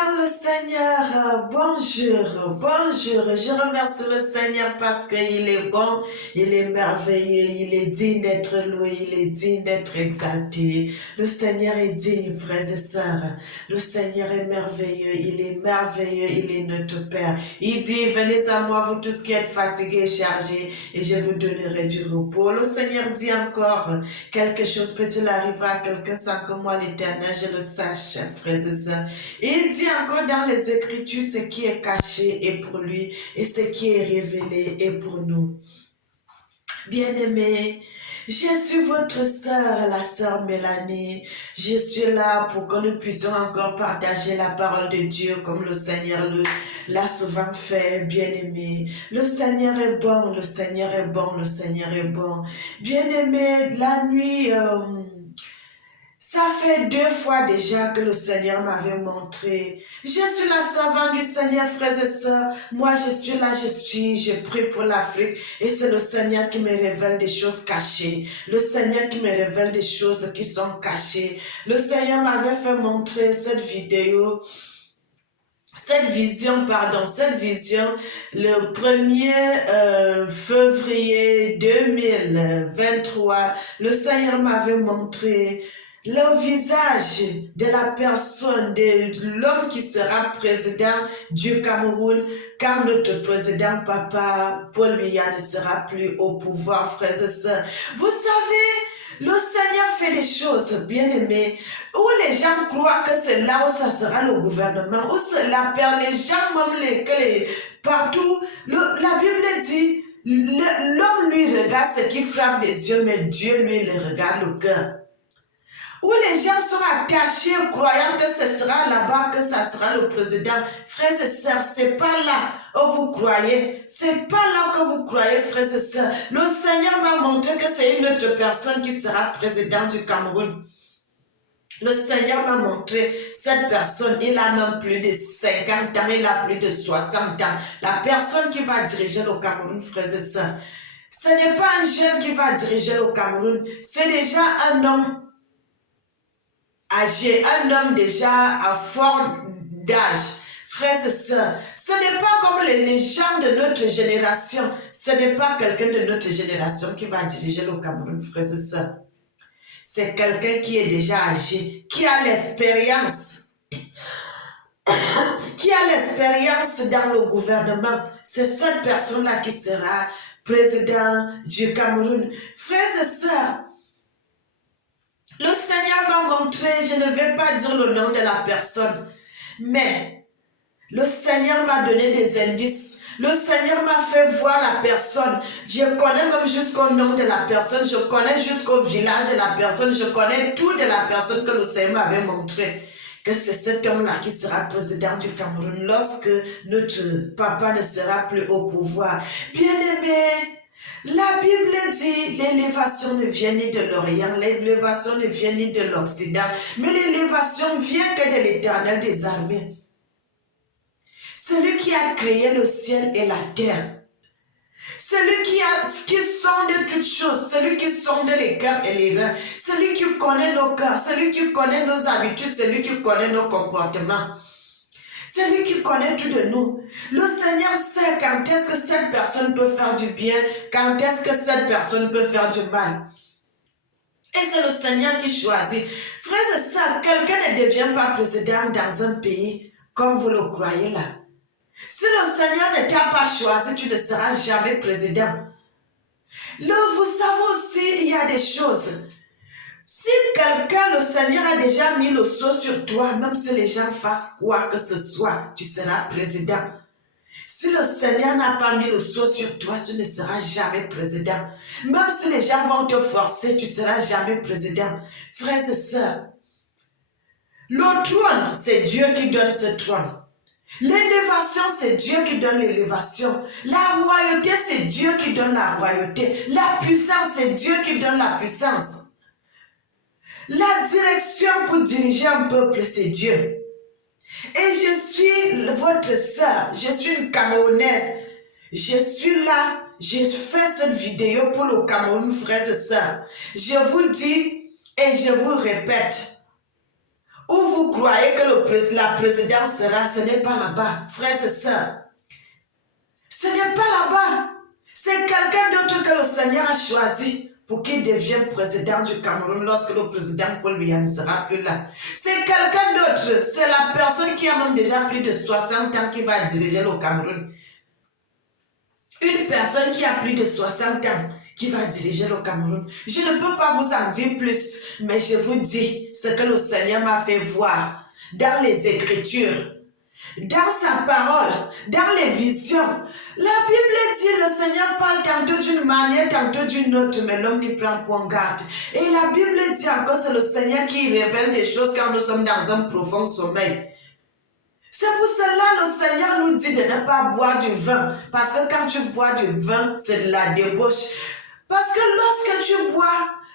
dans le Seigneur. Bonjour, bonjour. Je remercie le Seigneur parce qu'il est bon, il est merveilleux, il est digne d'être loué, il est digne d'être exalté. Le Seigneur est digne, frères et sœurs. Le Seigneur est merveilleux, il est notre Père. Il dit, venez à moi, vous tous qui êtes fatigués et chargés, et je vous donnerai du repos. Le Seigneur dit encore, quelque chose peut-il arriver à quelqu'un sans que moi, l'Éternel, je le sache, frères et sœurs. Il dit encore dans les Écritures, ce qui est caché est pour lui et ce qui est révélé est pour nous. Bien-aimés, je suis votre sœur, la sœur Mélanie. Je suis là pour que nous puissions encore partager la parole de Dieu comme le Seigneur l'a souvent fait, bien-aimé. Le Seigneur est bon, le Seigneur est bon, le Seigneur est bon. Bien-aimé, la nuit... ça fait 2 fois déjà que le Seigneur m'avait montré. Je suis la servante du Seigneur, frères et sœurs. Moi, je suis là, je prie pour l'Afrique. Et c'est le Seigneur qui me révèle des choses cachées. Le Seigneur qui me révèle des choses qui sont cachées. Le Seigneur m'avait fait montrer cette vision, le 1er février 2023, le Seigneur m'avait montré le visage de la personne, de l'homme qui sera président du Cameroun, car notre président Papa Paul Biya ne sera plus au pouvoir, frères et sœurs. Vous savez, le Seigneur fait des choses, bien-aimées, où les gens croient que c'est là où ça sera le gouvernement, où c'est la paix, les gens, même partout, la Bible dit, l'homme lui regarde ce qui frappe des yeux, mais Dieu lui le regarde le cœur. Où les gens sont attachés, croyant que ce sera là-bas, que ça sera le président. Frères et sœurs, c'est pas là où vous croyez. C'est pas là que vous croyez, frères et sœurs. Le Seigneur m'a montré que c'est une autre personne qui sera président du Cameroun. Le Seigneur m'a montré cette personne, il a même plus de 50 ans, il a plus de 60 ans. La personne qui va diriger le Cameroun, frères et sœurs, ce n'est pas un jeune qui va diriger le Cameroun, c'est déjà un homme âgé, un homme déjà à fort d'âge. Frères et sœurs, ce n'est pas comme les gens de notre génération, ce n'est pas quelqu'un de notre génération qui va diriger le Cameroun, frères et sœurs. C'est quelqu'un qui est déjà âgé, qui a l'expérience, dans le gouvernement. C'est cette personne-là qui sera président du Cameroun. Frères et sœurs, le Seigneur m'a montré, je ne vais pas dire le nom de la personne, mais le Seigneur m'a donné des indices. Le Seigneur m'a fait voir la personne. Je connais même jusqu'au nom de la personne, je connais jusqu'au village de la personne, je connais tout de la personne que le Seigneur m'avait montré. Que c'est cet homme-là qui sera président du Cameroun lorsque notre papa ne sera plus au pouvoir. Bien-aimé, la Bible dit, l'élévation ne vient ni de l'Orient, l'élévation ne vient ni de l'Occident, mais l'élévation vient que de l'Éternel des armées. Celui qui a créé le ciel et la terre. Celui qui sonde toutes choses, celui qui sonde les cœurs et les reins, celui qui connaît nos cœurs, celui qui connaît nos habitudes, celui qui connaît nos comportements. Celui qui connaît tout de nous. Le Seigneur sait quand est-ce que cette personne peut faire du bien, quand est-ce que cette personne peut faire du mal. Et c'est le Seigneur qui choisit. Frères et sœurs, quelqu'un ne devient pas président dans un pays comme vous le croyez là. Si le Seigneur ne t'a pas choisi, tu ne seras jamais président. Vous savez aussi, il y a des choses. Si quelqu'un, le Seigneur a déjà mis le sceau sur toi, même si les gens fassent quoi que ce soit, tu seras président. Si le Seigneur n'a pas mis le sceau sur toi, tu ne seras jamais président. Même si les gens vont te forcer, tu ne seras jamais président. Frères et sœurs, le trône, c'est Dieu qui donne ce trône. L'élévation, c'est Dieu qui donne l'élévation. La royauté, c'est Dieu qui donne la royauté. La puissance, c'est Dieu qui donne la puissance. La direction pour diriger un peuple, c'est Dieu. Et je suis votre sœur, je suis une Camerounaise. Je suis là, je fais cette vidéo pour le Cameroun, frères et sœurs. Je vous dis et je vous répète, où vous croyez que la présidence sera, ce n'est pas là-bas, frères et sœurs. Ce n'est pas là-bas. C'est quelqu'un d'autre que le Seigneur a choisi pour qu'il devienne président du Cameroun lorsque le président Paul Biya ne sera plus là. C'est quelqu'un d'autre. C'est la personne qui a même déjà plus de 60 ans qui va diriger le Cameroun. Une personne qui a plus de 60 ans qui va diriger le Cameroun. Je ne peux pas vous en dire plus, mais je vous dis ce que le Seigneur m'a fait voir dans les Écritures, dans sa parole, dans les visions. La Bible dit, le Seigneur parle tantôt d'une manière, tantôt d'une autre, mais l'homme n'y prend point garde. Et la Bible dit encore, c'est le Seigneur qui révèle des choses quand nous sommes dans un profond sommeil. C'est pour cela le Seigneur nous dit de ne pas boire du vin. Parce que quand tu bois du vin, c'est de la débauche. Parce que lorsque tu bois,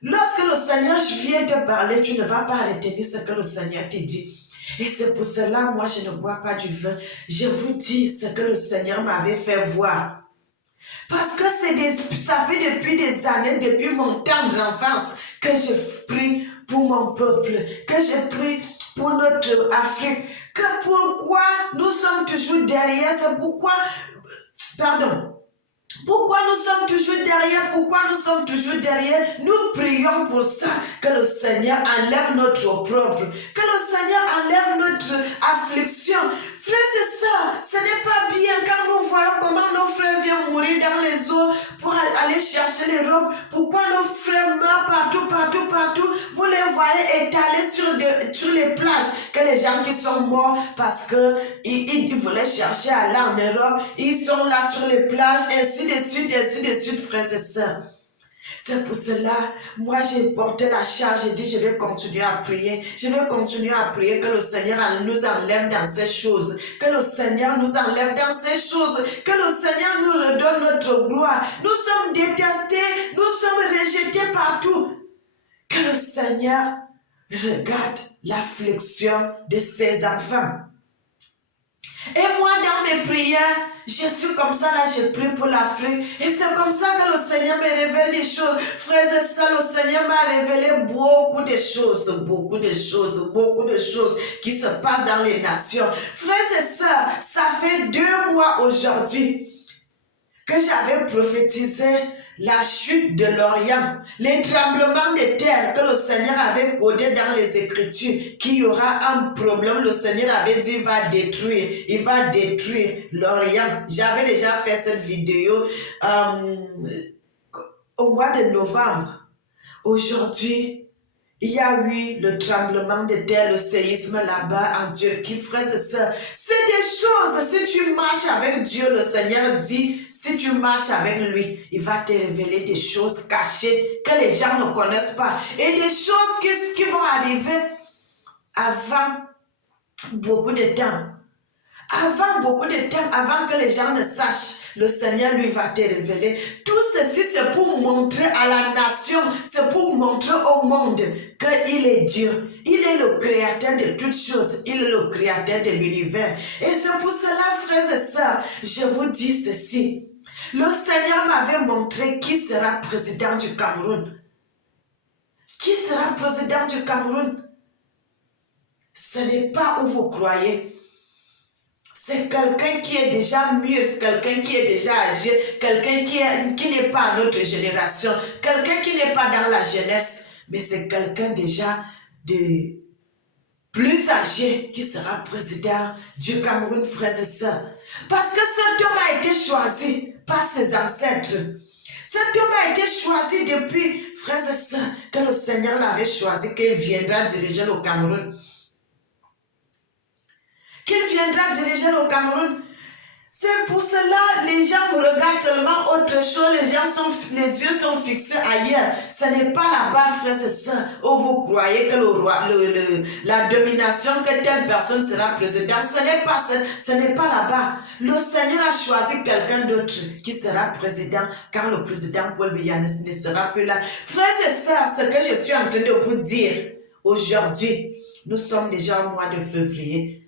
lorsque le Seigneur vient te parler, tu ne vas pas retenir ce que le Seigneur te dit. Et c'est pour cela, moi, je ne bois pas du vin. Je vous dis ce que le Seigneur m'avait fait voir. Parce que ça fait depuis des années, depuis mon temps d'enfance, que je prie pour mon peuple, que je prie pour notre Afrique, que pourquoi nous sommes toujours derrière, c'est pourquoi nous sommes toujours derrière, nous prions pour ça, que le Seigneur enlève notre opprobre, que le Seigneur enlève notre affliction. Frères et sœurs, ce n'est pas bien quand nous voyons comment nos frères viennent mourir dans les eaux pour aller chercher les robes. Pourquoi nos frères meurent partout. Vous les voyez étalés sur les plages. Que les gens qui sont morts parce que ils voulaient chercher à aller en Europe, ils sont là sur les plages, ainsi de suite, frères et sœurs. C'est pour cela, moi j'ai porté la charge, j'ai dit je vais continuer à prier. Je vais continuer à prier que le Seigneur nous enlève dans ces choses. Que le Seigneur nous enlève dans ces choses. Que le Seigneur nous redonne notre gloire. Nous sommes détestés, nous sommes rejetés partout. Que le Seigneur regarde l'affliction de ses enfants. Et moi, dans mes prières, je suis comme ça, là, je prie pour l'Afrique. Et c'est comme ça que le Seigneur me révèle des choses. Frères et sœurs, le Seigneur m'a révélé beaucoup de choses qui se passent dans les nations. Frères et sœurs, ça fait 2 mois aujourd'hui que j'avais prophétisé la chute de l'Orient, les tremblements de terre que le Seigneur avait codé dans les Écritures, qu'il y aura un problème. Le Seigneur avait dit il va détruire l'Orient. J'avais déjà fait cette vidéo au mois de novembre. Aujourd'hui, il y a eu le tremblement de terre, le séisme là-bas en Turquie, frères et sœurs. C'est des choses, si tu marches avec Dieu, le Seigneur dit, si tu marches avec lui, il va te révéler des choses cachées que les gens ne connaissent pas. Et des choses qui vont arriver avant beaucoup de temps. Avant que les gens ne sachent, le Seigneur lui va te révéler. Tout ceci, c'est pour montrer à la nation, c'est pour montrer au monde qu'il est Dieu. Il est le créateur de toutes choses. Il est le créateur de l'univers. Et c'est pour cela, frères et sœurs, je vous dis ceci. Le Seigneur m'avait montré qui sera président du Cameroun. Qui sera président du Cameroun? Ce n'est pas où vous croyez. C'est quelqu'un qui est déjà mûr, c'est quelqu'un qui est déjà âgé, quelqu'un qui n'est pas à notre génération, quelqu'un qui n'est pas dans la jeunesse, mais c'est quelqu'un déjà de plus âgé qui sera président du Cameroun, frères et sœurs. Parce que cet homme a été choisi par ses ancêtres. Cet homme a été choisi depuis, frères et sœurs, que le Seigneur l'avait choisi, qu'il viendra diriger le Cameroun. Qu'il viendra diriger le Cameroun. C'est pour cela les gens vous regardent seulement autre chose, les yeux sont fixés ailleurs. Ce n'est pas là-bas, frères et sœurs, où vous croyez que la domination, que telle personne sera président. Ce n'est pas là-bas. Le Seigneur a choisi quelqu'un d'autre qui sera président quand le président Paul Biya ne sera plus là. Frères et sœurs, ce que je suis en train de vous dire aujourd'hui, nous sommes déjà au mois de février.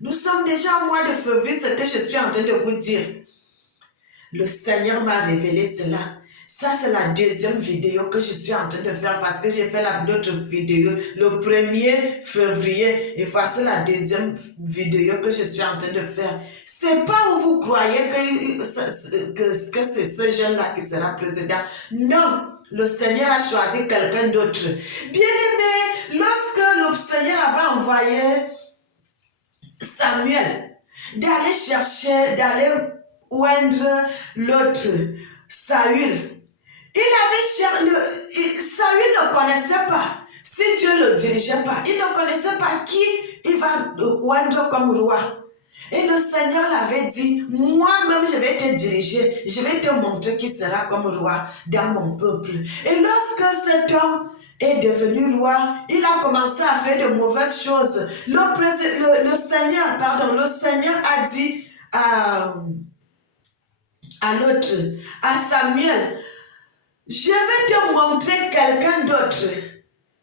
Nous sommes déjà au mois de février, ce que je suis en train de vous dire. Le Seigneur m'a révélé cela. Ça, c'est la deuxième vidéo que je suis en train de faire parce que j'ai fait l'autre vidéo le 1er février et voici la deuxième vidéo que je suis en train de faire. C'est pas où vous croyez que c'est ce jeune-là qui sera président. Non, le Seigneur a choisi quelqu'un d'autre. Bien-aimé, lorsque le Seigneur avait envoyé Samuel d'aller oindre l'autre, Saül, Saül ne connaissait pas. Si Dieu ne le dirigeait pas, il ne connaissait pas qui il va oindre comme roi. Et le Seigneur l'avait dit, moi-même je vais te diriger, je vais te montrer qui sera comme roi dans mon peuple. Et lorsque cet homme est devenu roi, il a commencé à faire de mauvaises choses. Le Seigneur a dit à l'autre, à Samuel, je vais te montrer quelqu'un d'autre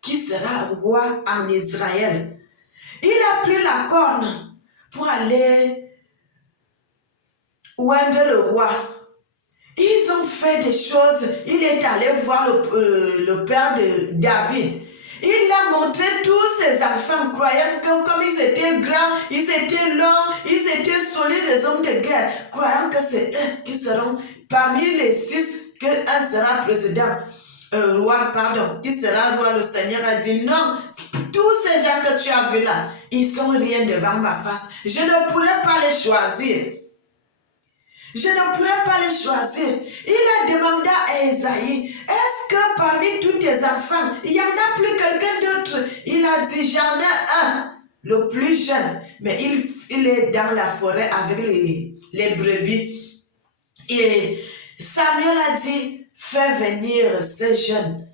qui sera roi en Israël. Il a pris la corne pour aller oindre le roi. Ils ont fait des choses. Il est allé voir le père de David. Il a montré tous ses enfants, croyant que comme ils étaient grands, ils étaient longs, ils étaient solides, les hommes de guerre, croyant que c'est eux qui seront parmi les 6, qu'un sera président, qui sera roi. Le Seigneur a dit non, tous ces gens que tu as vus là, ils sont rien devant ma face. Je ne pourrai pas les choisir. Je ne pourrais pas les choisir. Il a demandé à Esaïe, est-ce que parmi tous tes enfants, il n'y en a plus quelqu'un d'autre? Il a dit, j'en ai un, le plus jeune, mais il est dans la forêt avec les brebis. Et Samuel a dit, fais venir ces jeunes.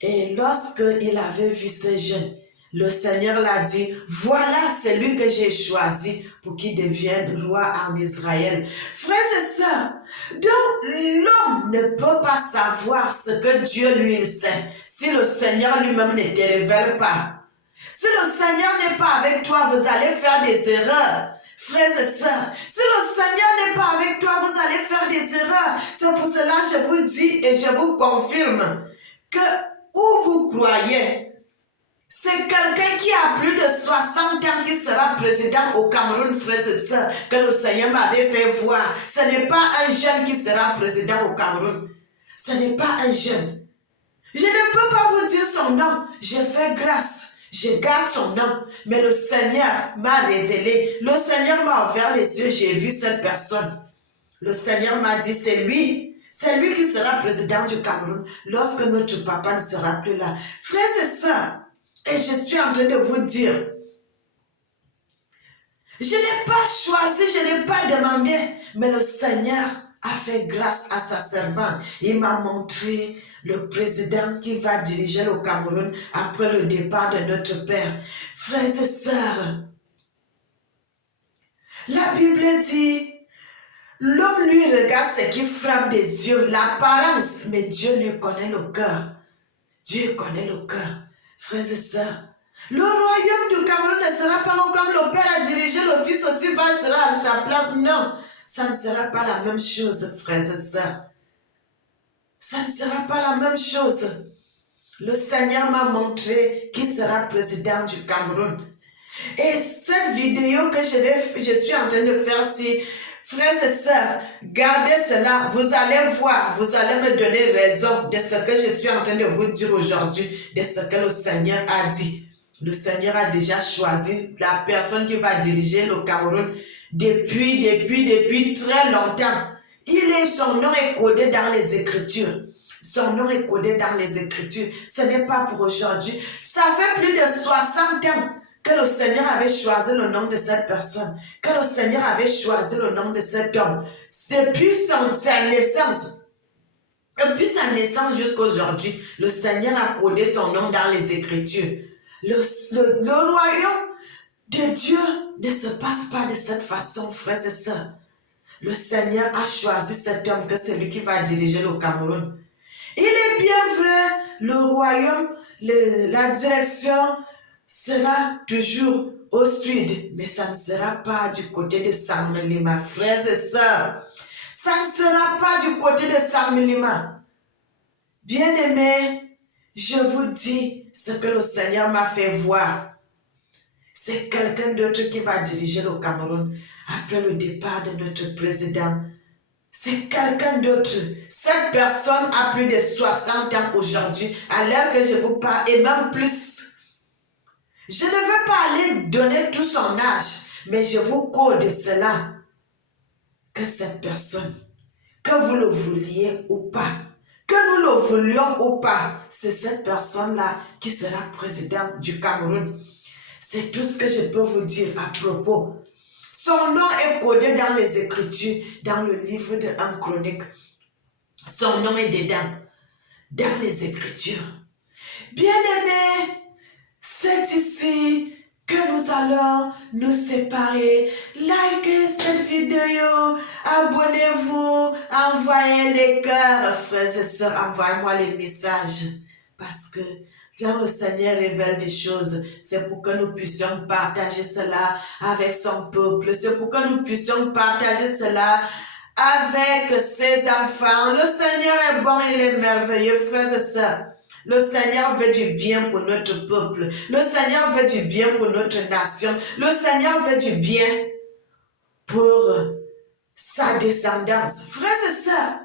Et lorsqu'il avait vu ces jeunes, le Seigneur l'a dit, voilà celui que j'ai choisi pour qu'il devienne roi en Israël. Frères et sœurs, donc l'homme ne peut pas savoir ce que Dieu lui sait si le Seigneur lui-même ne te révèle pas. Si le Seigneur n'est pas avec toi, vous allez faire des erreurs. Frères et sœurs, si le Seigneur n'est pas avec toi, vous allez faire des erreurs. C'est pour cela que je vous dis et je vous confirme que où vous croyez, c'est quelqu'un qui a plus de 60 ans qui sera président au Cameroun, frères et sœurs, que le Seigneur m'avait fait voir. Ce n'est pas un jeune qui sera président au Cameroun. Ce n'est pas un jeune. Je ne peux pas vous dire son nom. Je fais grâce. Je garde son nom. Mais le Seigneur m'a révélé. Le Seigneur m'a ouvert les yeux. J'ai vu cette personne. Le Seigneur m'a dit, c'est lui. C'est lui qui sera président du Cameroun lorsque notre papa ne sera plus là. Frères et sœurs, et je suis en train de vous dire, je n'ai pas choisi, je n'ai pas demandé, mais le Seigneur a fait grâce à sa servante. Il m'a montré le président qui va diriger le Cameroun après le départ de notre Père. Frères et sœurs, la Bible dit, l'homme lui regarde ce qui frappe des yeux, l'apparence, mais Dieu lui connaît le cœur. Dieu connaît le cœur. Frères et sœurs, le royaume du Cameroun ne sera pas comme le Père a dirigé, le Fils aussi sera à sa place. Non, ça ne sera pas la même chose, frères et sœurs. Ça ne sera pas la même chose. Le Seigneur m'a montré qui sera président du Cameroun. Et cette vidéo que je suis en train de faire ici, frères et sœurs, gardez cela, vous allez voir, vous allez me donner raison de ce que je suis en train de vous dire aujourd'hui, de ce que le Seigneur a dit. Le Seigneur a déjà choisi la personne qui va diriger le Cameroun depuis très longtemps. Son nom est codé dans les Écritures. Son nom est codé dans les Écritures. Ce n'est pas pour aujourd'hui. Ça fait plus de 60 ans que le Seigneur avait choisi le nom de cette personne, que le Seigneur avait choisi le nom de cet homme. Depuis sa naissance jusqu'à aujourd'hui, le Seigneur a codé son nom dans les Écritures. Le royaume de Dieu ne se passe pas de cette façon, frères et sœurs. Le Seigneur a choisi cet homme que c'est lui qui va diriger le Cameroun. Il est bien vrai, le royaume, la direction sera toujours au sud, mais ça ne sera pas du côté de Saint-Melima, frères et sœurs. Ça ne sera pas du côté de Saint-Melima. Bien-aimés, je vous dis ce que le Seigneur m'a fait voir. C'est quelqu'un d'autre qui va diriger le Cameroun après le départ de notre président. C'est quelqu'un d'autre. Cette personne a plus de 60 ans aujourd'hui, à l'heure que je vous parle, et même plus. Je ne veux pas aller donner tout son âge, mais je vous code cela. Que cette personne, que vous le vouliez ou pas, que nous le voulions ou pas, c'est cette personne-là qui sera président du Cameroun. C'est tout ce que je peux vous dire à propos. Son nom est codé dans les Écritures, dans le livre de 1 Chronique. Son nom est dedans, dans les Écritures. Bien-aimés, c'est ici que nous allons nous séparer. Likez cette vidéo, abonnez-vous, envoyez les cœurs, frères et sœurs, envoyez-moi les messages. Parce que quand le Seigneur révèle des choses, c'est pour que nous puissions partager cela avec son peuple. C'est pour que nous puissions partager cela avec ses enfants. Le Seigneur est bon, il est merveilleux, frères et sœurs. Le Seigneur veut du bien pour notre peuple. Le Seigneur veut du bien pour notre nation. Le Seigneur veut du bien pour sa descendance. Frères et sœurs,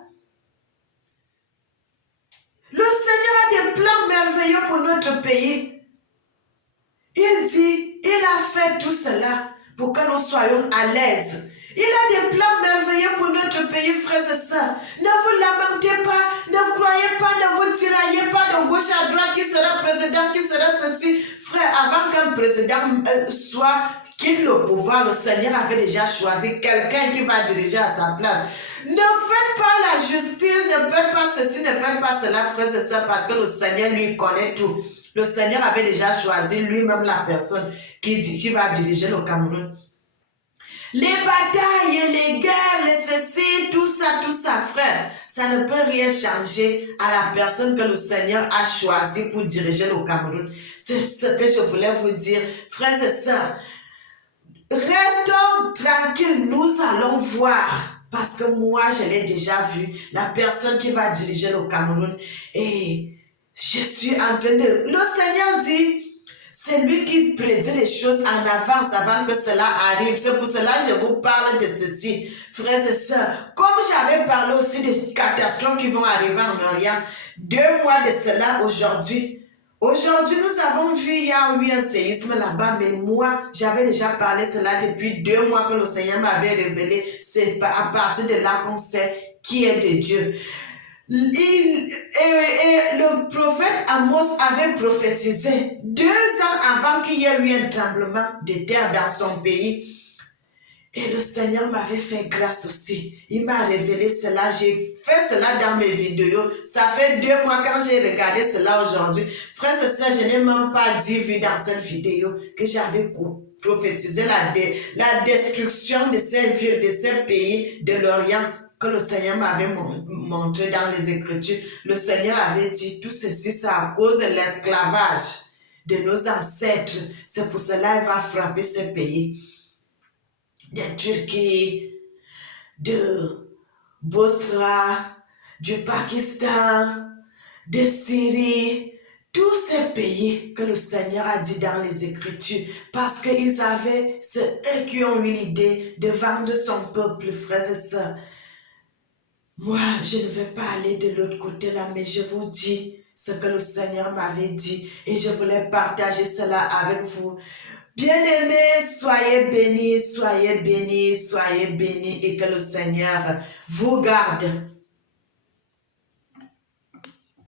le Seigneur a des plans merveilleux pour notre pays. Il dit, il a fait tout cela pour que nous soyons à l'aise. Il a des plans merveilleux pour notre pays, frères et sœurs. Ne vous lamentez pas, ne croyez pas, ne vous tiraillez pas de gauche à droite qui sera président, qui sera ceci. Frère, avant qu'un président quitte le pouvoir, le Seigneur avait déjà choisi quelqu'un qui va diriger à sa place. Ne faites pas la justice, ne faites pas ceci, ne faites pas cela, frères et sœurs, parce que le Seigneur lui connaît tout. Le Seigneur avait déjà choisi lui-même la personne qui va diriger le Cameroun. Les batailles, les guerres, les ceci, tout ça, frère, ça ne peut rien changer à la personne que le Seigneur a choisie pour diriger le Cameroun. C'est ce que je voulais vous dire, frères et sœurs. Restons tranquilles, nous allons voir. Parce que moi, je l'ai déjà vu, la personne qui va diriger le Cameroun. Et je suis en train de... Le Seigneur dit... C'est lui qui prédit les choses en avance avant que cela arrive. C'est pour cela que je vous parle de ceci, frères et sœurs. Comme j'avais parlé aussi des catastrophes qui vont arriver en Orient, 2 mois de cela aujourd'hui. Aujourd'hui, nous avons vu, il y a eu un séisme là-bas, mais moi, j'avais déjà parlé cela depuis 2 mois que le Seigneur m'avait révélé. C'est à partir de là qu'on sait qui est de Dieu. Le prophète Amos avait prophétisé 2 ans avant qu'il y ait eu un tremblement de terre dans son pays. Et le Seigneur m'avait fait grâce aussi. Il m'a révélé cela. J'ai fait cela dans mes vidéos. Ça fait 2 mois quand j'ai regardé cela aujourd'hui. Frère et sœurs, je n'ai même pas vu dans cette vidéo que j'avais prophétisé la destruction de ces villes, de ces pays de l'Orient que le Seigneur m'avait montré dans les Écritures. Le Seigneur avait dit tout ceci, c'est à cause de l'esclavage de nos ancêtres. C'est pour cela qu'il va frapper ces pays. De Turquie, de Bosra, du Pakistan, de Syrie, tous ces pays que le Seigneur a dit dans les Écritures, parce qu'ils avaient, c'est eux qui ont eu l'idée de vendre son peuple, frères et sœurs. Moi, je ne vais pas aller de l'autre côté là, mais je vous dis ce que le Seigneur m'avait dit et je voulais partager cela avec vous. Bien-aimés, soyez bénis, soyez bénis, soyez bénis et que le Seigneur vous garde.